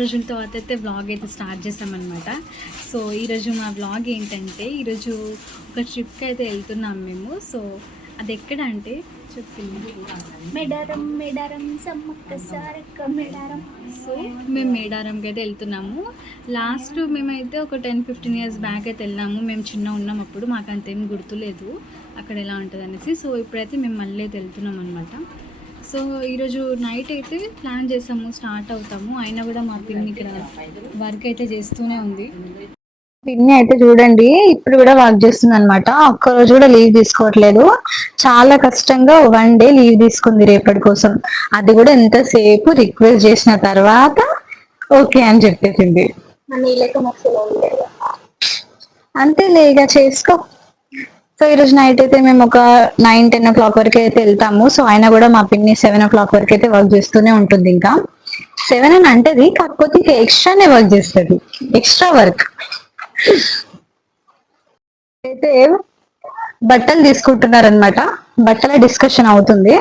రోజుల తర్వాత అయితే వ్లాగ్ అయితే స్టార్ట్ చేసామన్నమాట. సో ఈరోజు మా వ్లాగ్ ఏంటంటే ఈరోజు ఒక ట్రిప్కి అయితే వెళ్తున్నాం మేము. సో అది ఎక్కడ అంటే చెప్పింది మేడారం సమ్మక్క సారక్క మేడారం. సో మేము మేడారంకి అయితే వెళ్తున్నాము. లాస్ట్ మేమైతే ఒక 10-15 ఇయర్స్ బ్యాక్ అయితే వెళ్ళాము. మేము చిన్న ఉన్నాం అప్పుడు, మాకు అంతేం గుర్తులేదు అక్కడ ఎలా ఉంటుంది అనేసి. సో ఇప్పుడైతే మేము మళ్ళీ అయితే వెళ్తున్నాం అనమాట. సో ఈరోజు నైట్ అయితే ప్లాన్ చేసాము, స్టార్ట్ అవుతాము. అయినా కూడా మా పిన్ని ఇక్కడ వర్క్ అయితే చేస్తూనే ఉంది. పిన్ని అయితే చూడండి ఇప్పుడు కూడా వర్క్ చేస్తుంది అనమాట. ఒక్కరోజు కూడా లీవ్ తీసుకోవట్లేదు. చాలా కష్టంగా 1 డే లీవ్ తీసుకుంది రేపటి కోసం. అది కూడా ఎంతసేపు రిక్వెస్ట్ చేసిన తర్వాత ఓకే అని చెప్పేసింది. అంతే లేగా చేసుకో. సో ఈరోజు నైట్ అయితే మేము ఒక 9-10 o'clock వరకు అయితే వెళ్తాము. సో అయినా కూడా మా పిన్ని 7 o'clock వరకు అయితే వర్క్ చేస్తూనే ఉంటుంది. ఇంకా 7 అని అంటది, కాకపోతే ఇంకా ఎక్స్ట్రానే వర్క్ చేస్తుంది, ఎక్స్ట్రా వర్క్. అయితే బట్టలు తీసుకుంటున్నారు అనమాట. బట్టల డిస్కషన్ అవుతుంది.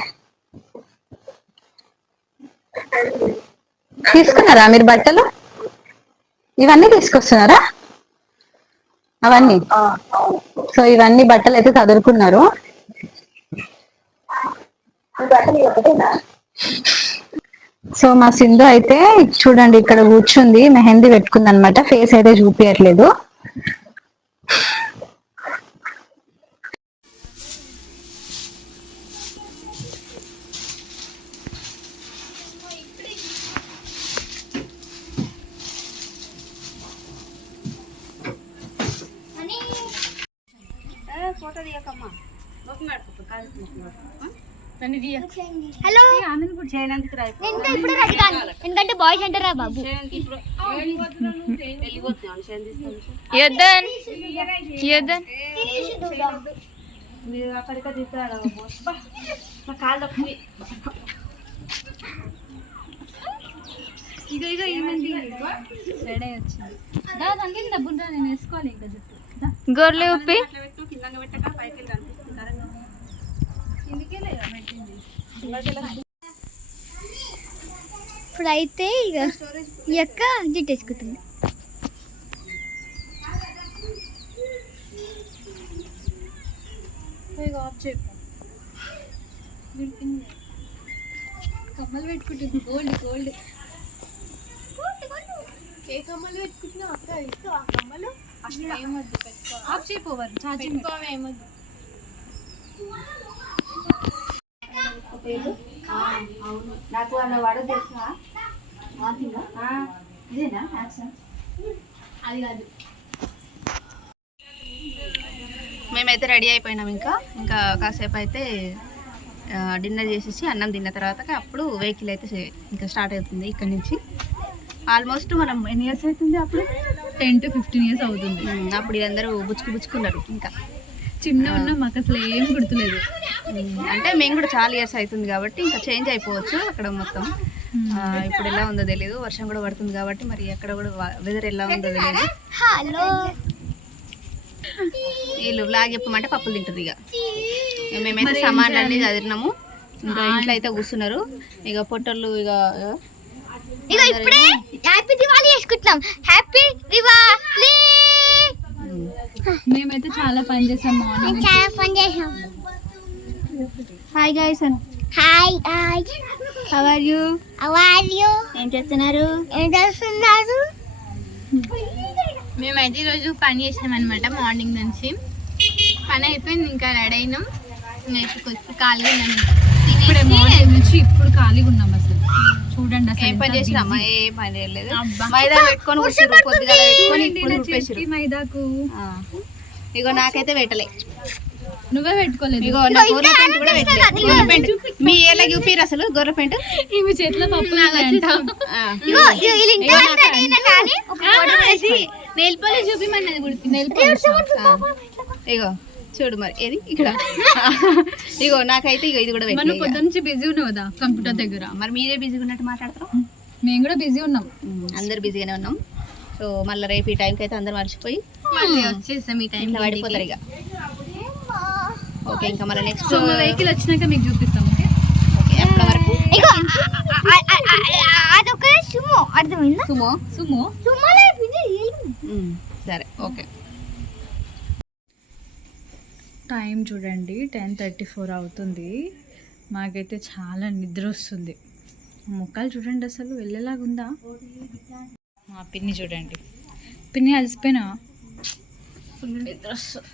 తీసుకున్నారా మీరు బట్టలు? ఇవన్నీ తీసుకొస్తున్నారా? అవన్నీ. సో ఇవన్నీ బట్టలు అయితే చదువుకున్నారు. సో మా సింధు అయితే చూడండి ఇక్కడ కూర్చుంది, మెహందీ పెట్టుకుంది అనమాట. ఫేస్ అయితే చూపించట్లేదు. హలో ఎందుకంటే బాయ్స్ అంటారా బాబు. ఇగో ఏమంది రెడీ వచ్చింది. దాని డబ్బులు నేను వేసుకోవాలి ఇంకా జుట్టు గొర్రెలు ఉప్పి ఇప్పుడు అయితే ఇక ఈ యొక్క జిట్ వేసుకుంటుంది. కమ్మలు పెట్టుకుంటుంది. గోల్డ్ ఏ కమ్మలు పెట్టుకుంటున్నావు అక్క? ఇస్తూ ఆ కమ్మలు ఏమొద్దు పెట్టుకో. ఆఫ్ చేయపోవాలి ఛార్జింగ్ ఏమొద్దు. అవును, నాకు అన్న వాడు తెలుసా? ఇదేనా యాక్షన్? అది కాదు. మేమైతే రెడీ అయిపోయినాం. ఇంకా కాసేపు అయితే డిన్నర్ చేసేసి అన్నం తిన్న తర్వాత అప్పుడు వెహికల్ అయితే ఇంకా స్టార్ట్ అవుతుంది. ఇక్కడ నుంచి ఆల్మోస్ట్ మనం ఎన్ని ఇయర్స్ అవుతుంది? అప్పుడు 10-15 ఇయర్స్ అవుతుంది. అప్పుడు వీళ్ళందరూ బుచ్చుకున్నారు. ఇంకా చిన్న ఉన్నా మాకు అసలు ఏం గుర్తులేదు. అంటే మేము కూడా చాలా ఇయర్స్ అవుతుంది కాబట్టి ఇంకా చేంజ్ అయిపోవచ్చు అక్కడ మొత్తం. ఇప్పుడు ఎలా ఉందో తెలియదు, వర్షం కూడా పడుతుంది కాబట్టి మరి అక్కడ కూడా వెదర్ ఎలా ఉందో తెలియదు. వీళ్ళు వ్లాగ్ చెప్పమంటే పప్పులు తింటారు. ఇక మేమైతే సామాన్లు అన్నీ చదివినాము. ఇంకా ఇంట్లో అయితే కూర్చున్నారు. ఇక పొట్టళ్ళు ఇప్పుడే హ్యాపీ దివాళీ చేసుకుంటున్నాం. హ్యాపీ దివాళీ. మేమైతే చాలా పని చేసాం. మార్నింగ్ చాలా పని చేసాం. Hi guys. Hi how are you? ఏం చేస్తున్నారు? మేమైతే ఈరోజు పని చేసినాం అనమాట. మార్నింగ్ నుంచి పని అయిపోయింది. ఇంకా రెడీ అయినాం. ఖాళీగా ఉన్నాం. ఇప్పుడే మార్నింగ్ నుంచి ఇప్పుడు ఖాళీగా ఉన్నాం. అసలు చూడండి అసలు ఏం పని చేసినామా? ఏ పని చేయలేదు. మైదా పెట్టుకొని పొద్దుగా పెట్టుకొని మైదాకు. ఇగో నాకైతే పెట్టలే. నువ్వే పెట్టుకోలేదు. ఇగో నా గొర్రె పెంట్ కూడా పెట్టలేదు. గొర్రె పెంట్ మీ ఎలా చూపిరు అసలు? గొర్రె పెంట్ ఇవి చేతిలో పప్పు నెల్పల్లి చూపిమన్నది ఇగో చూడు మరి ఏది ఇక్కడ. ఇగో నాకైతే ఇగో ఇది కూడా మనం పొద్దు నుంచి బిజీ ఉన్నావు కదా కంప్యూటర్ దగ్గర. మరి మీరే బిజీగా ఉన్నట్టు మాట్లాడతారు. మేము కూడా బిజీ ఉన్నాం. అందరు బిజీగానే ఉన్నాం. సో మళ్ళీ రేపు ఈ టైంకి అయితే అందరు మర్చిపోయి వచ్చేసాం. ఈ టైం పడిపోతారు ఇక. ఓకే, ఇంకా మళ్ళీ నెక్స్ట్ వెహికల్ వచ్చినాక మీకు చూపిస్తాం. ఓకే, అప్పటి వరకు అదొక సుమో అర్థమైందా? సుమో సుమోలో సరే ఓకే. టైం చూడండి 10:34 అవుతుంది. మాకైతే చాలా నిద్ర వస్తుంది. ముఖాలు చూడండి అసలు వెళ్ళేలాగుందా. మా పిన్ని చూడండి, పిన్ని అలసిపోయినా ఫుల్ నిద్ర వస్తుంది.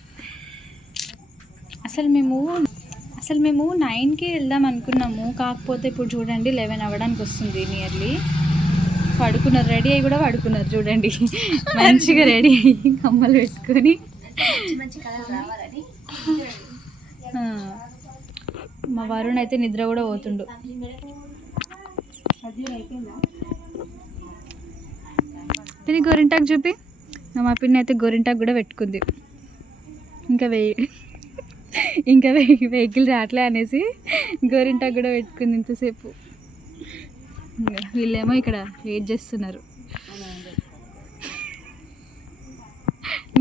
అసలు మేము 9కి వెళ్దాం అనుకున్నాము, కాకపోతే ఇప్పుడు చూడండి 11 అవ్వడానికి వస్తుంది నియర్లీ. పడుకున్నారు, రెడీ అయ్యి కూడా పడుకున్నారు చూడండి. మంచిగా రెడీ అయ్యి కమ్మలు పెట్టుకొని. మా వరుణ్ అయితే నిద్ర కూడా పోతుండు. పిన్ని గోరింటాకు చూపి. మా పిన్ని అయితే గోరింటాకు కూడా పెట్టుకుంది. ఇంకా వెహికల్ రావట్లే అనేసి గోరింటాకు కూడా పెట్టుకుంది ఇంతసేపు. వీళ్ళేమో ఇక్కడ వెయిట్ చేస్తున్నారు.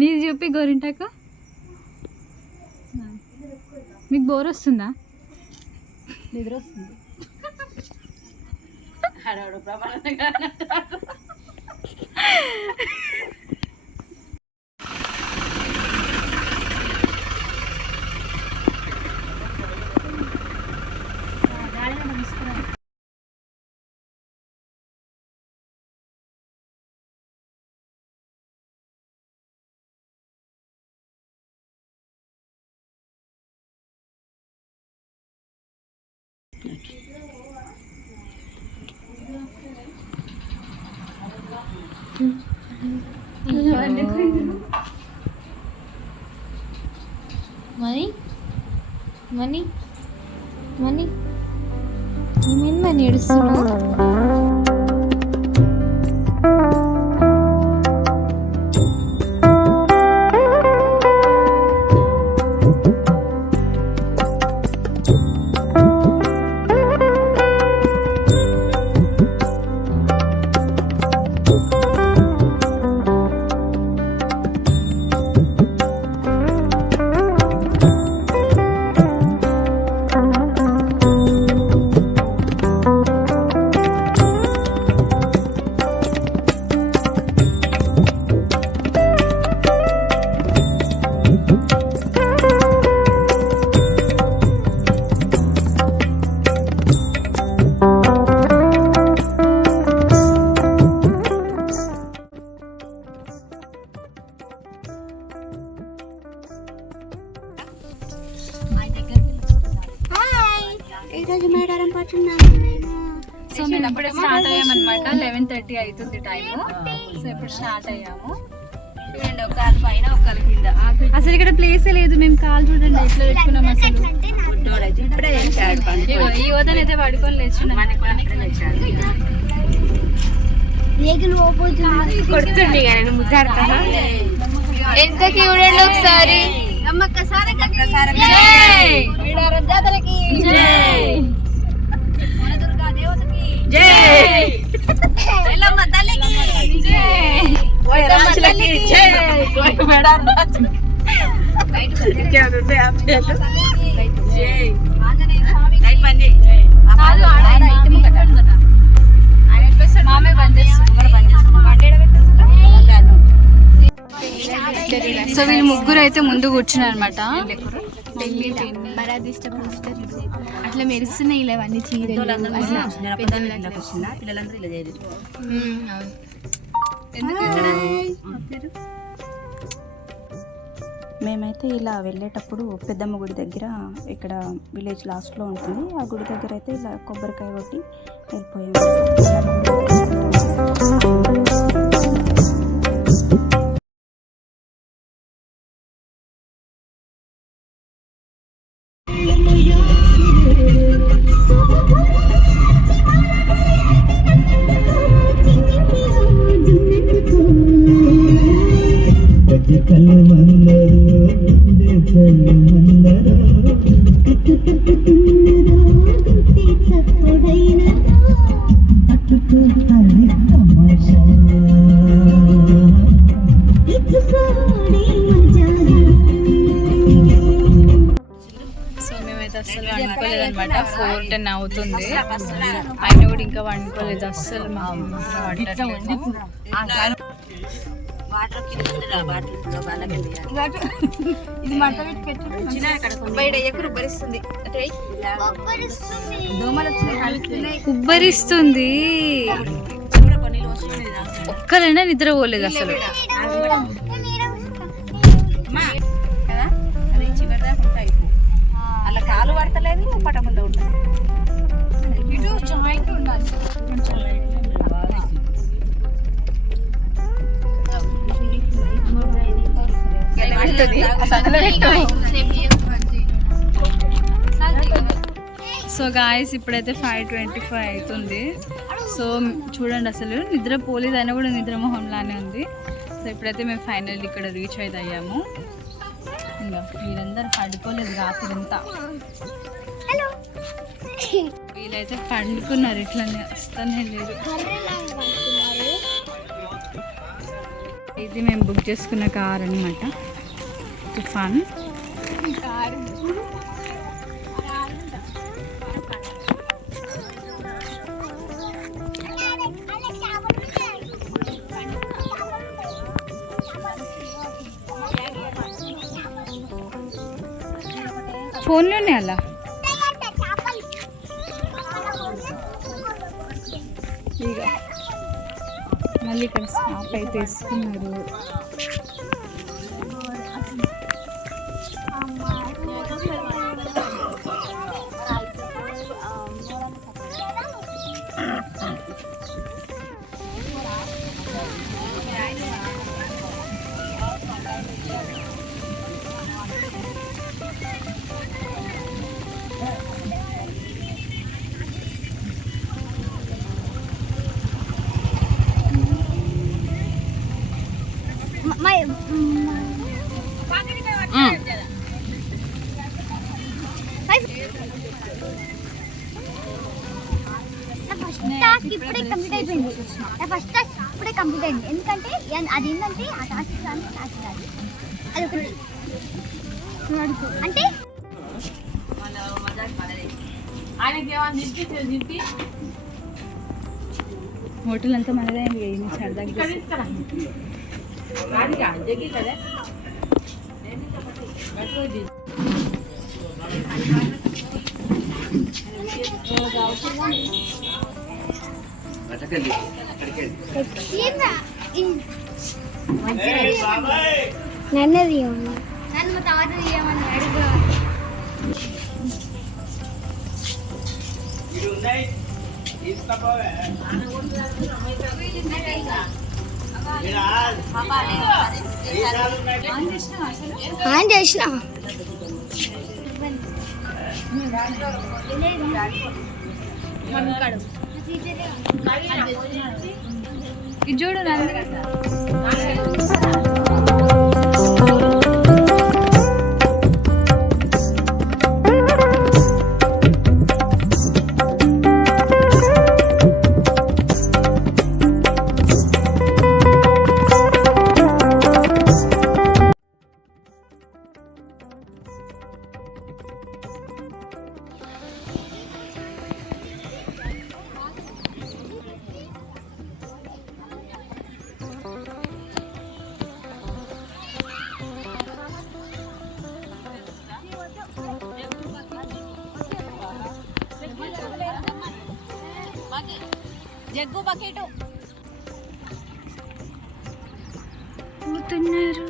నీది చూపి గోరింటాకు. మీకు బోర్ వస్తుందా? నిద్ర వస్తుంది. మనీ ఏమైంది మనీ ఏడుస్తున్నావు? ఈరోజు మేడారం పట్టున్నాము. సో మేము ఇప్పుడే స్టార్ట్ అయ్యామన్నమాట. 11:30 అవుతుంది టైము. సో ఇప్పుడు స్టార్ట్ అయ్యాము. చూడండి, ఒక కాలు పైన ఒక కాలు కింద. అసలు ఇక్కడ ప్లేసే లేదు. మేము కాలు చూడండి ఎట్లా పెట్టుకున్నాం అసలు. ఇప్పుడే లేచాడు. ఈ వదన అయితే పడుకొని లేచున్నాం. కొడుతుండే కానీ ముద్దాడుతా. ఎంతకి చూడండి ఒకసారి. సో వీళ్ళు ముగ్గురు అయితే ముందు కూర్చున్నారు అనమాట. అట్లా మెరుస్తున్నాయి ఇలా అన్ని చీరలు. పిల్లలందరూ ఇలా చేయరు. మేమైతే ఇలా వెళ్ళేటప్పుడు పెద్దమ్మ గుడి దగ్గర, ఇక్కడ విలేజ్ లాస్ట్లో ఉంటుంది, ఆ గుడి దగ్గర అయితే ఇలా కొబ్బరికాయ కొట్టి వెళ్ళిపోయాము. సో మేమైతే అసలు వండుకోలేదు అనమాట. 4:10 అవుతుంది, ఆయన కూడా ఇంకా వండుకోలేదు అస్సలు. ఉబ్బరిస్తుంది, ఒక్కరైనా నిద్ర పోలేదు అసలు. అలా కాలు పడతలేదు, పట్టకుండా ఉంటుంది. సో గాయస్ ఇప్పుడైతే 5:25 అవుతుంది. సో చూడండి అసలు నిద్ర పోలేదైనా కూడా నిద్ర మొహంలానే ఉంది. సో ఇప్పుడైతే మేము ఫైనల్ ఇక్కడ రీచ్ అయితే అయ్యాము. ఇంకా వీళ్ళందరూ పడుకోలేదు రాత్రంతా, వీళ్ళైతే పండుకున్నారు, ఇట్లనే వస్తానే లేదు. ఇది మేము బుక్ చేసుకున్న కార్ అనమాట, తుఫాన్. ఫోన్లోనే అలా ఇక మళ్ళీ ఇక్కడ స్నాప్ అయితే వేసుకున్నారు. ఇప్పుడే కంప్లీట్ అయిపోయింది. ఫస్ట్ టాస్క్ ఇప్పుడే కంప్లీట్ అయింది. ఎందుకంటే అది ఏంటంటే ఆ టాస్క్ రాదు, టాస్క్ రాదు, అది ఒకటి అంటే హోటల్ అంతా మనదే సరదాగా. నన్నది నన్ను తాత తీయమని అడుగు. ఆన్ చేసిన ఇది చూడు జగ్గు బకెట్ పోతున్నారు.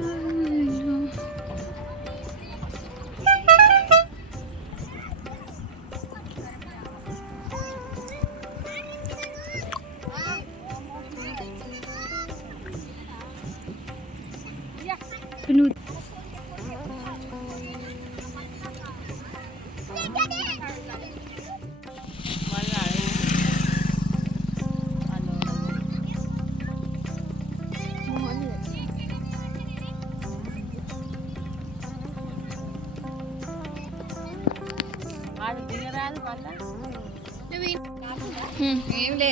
ఏం లే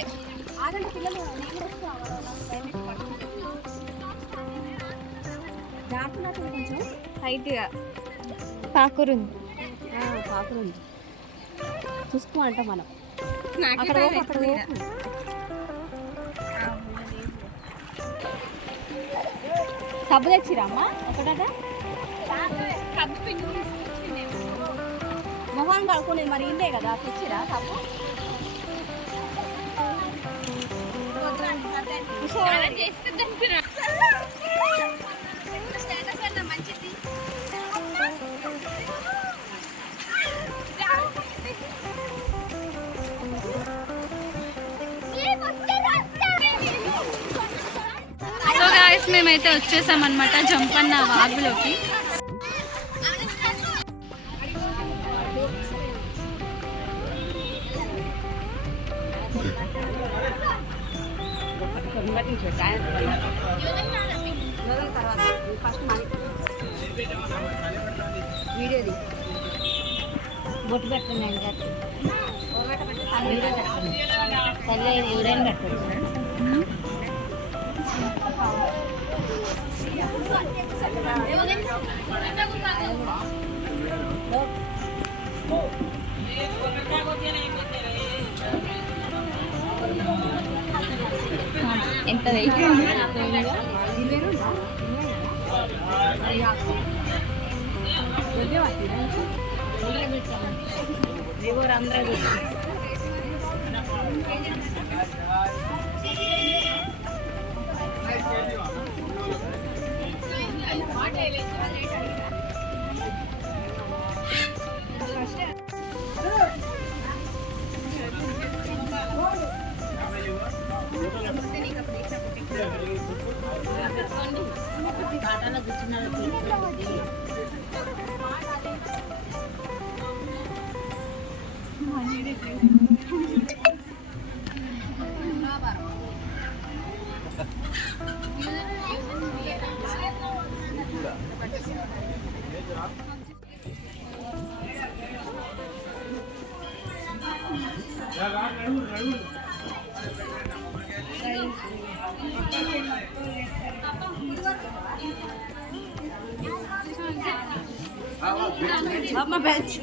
హైట్గా పాకురుంది. చూసుకో అంట మనం అక్కడ సబ్బు తెచ్చిరా అమ్మ ఒకటట మొహాన్ కడుక్కునేది మరి ఇందే కదా తెచ్చిరా సబ్బు మంచిది సో గాయస్ మేమైతే వచ్చేసాం అనమాట జంపన్న వాగులోకి. వీడియోది బొట్టు పెట్టుకున్నాను వీడియో పెట్టుకున్నాను తల్లి ఎవరైనా పెట్టచ్చు. ఎంత వెయిట్ అందరూ అమ్మ బెంచ్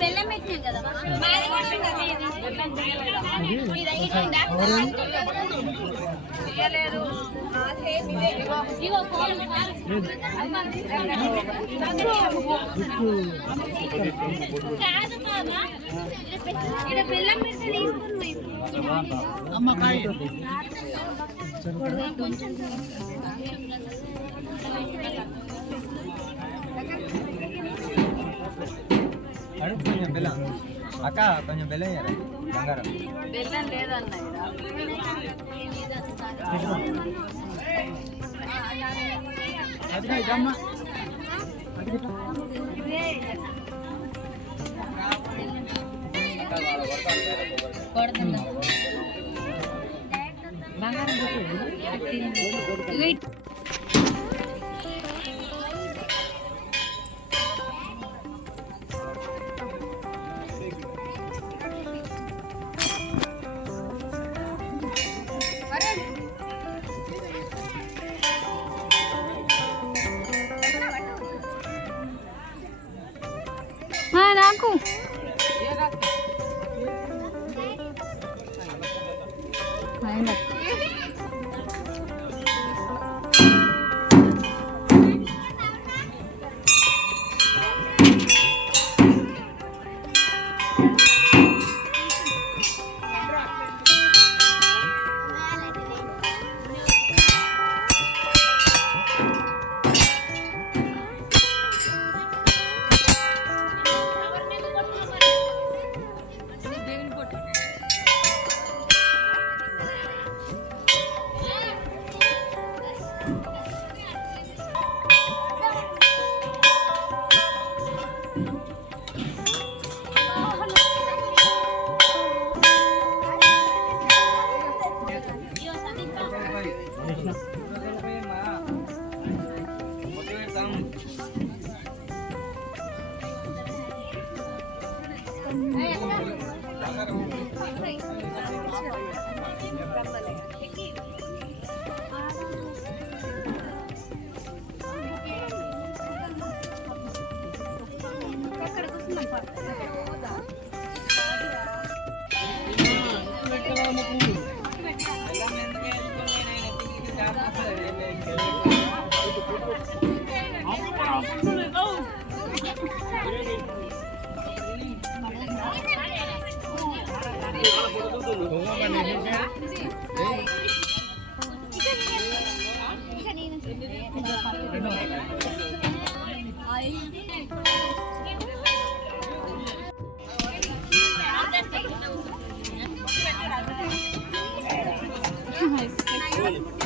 బెల్లం పెట్టాం కదా బెల్లం కొంచెం బెల్లం అక్క కొంచెం బెల్లం ఇయ్యాలి బంగారం బెల్లం లేదన్న Nice.